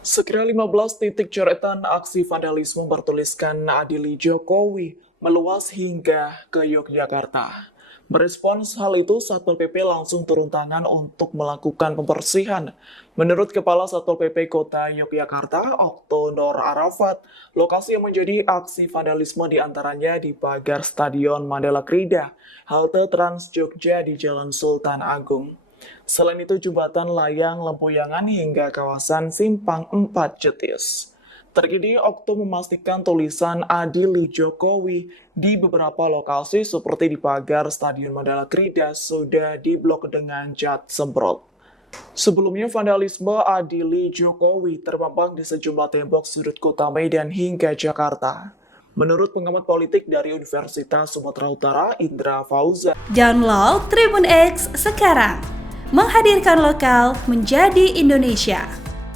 Sekira 15 titik coretan aksi vandalisme bertuliskan Adili Jokowi meluas hingga ke Yogyakarta. Merespons hal itu, Satpol PP langsung turun tangan untuk melakukan pembersihan. Menurut Kepala Satpol PP Kota Yogyakarta, Okto Nur Arafat, lokasi yang menjadi aksi vandalisme diantaranya di pagar Stadion Mandala Krida, halte Trans Jogja di Jalan Sultan Agung. Selain itu, jembatan layang Lempuyangan hingga kawasan Simpang 4 Jetis. Terkini, Okto memastikan tulisan Adili Jokowi di beberapa lokasi seperti di pagar Stadion Mandala Krida sudah diblok dengan cat semprot. Sebelumnya, vandalisme Adili Jokowi terpampang di sejumlah tembok sudut kota Medan hingga Jakarta. Menurut pengamat politik dari Universitas Sumatera Utara, Indra Fauzan, Download Tribun X sekarang, menghadirkan lokal menjadi Indonesia.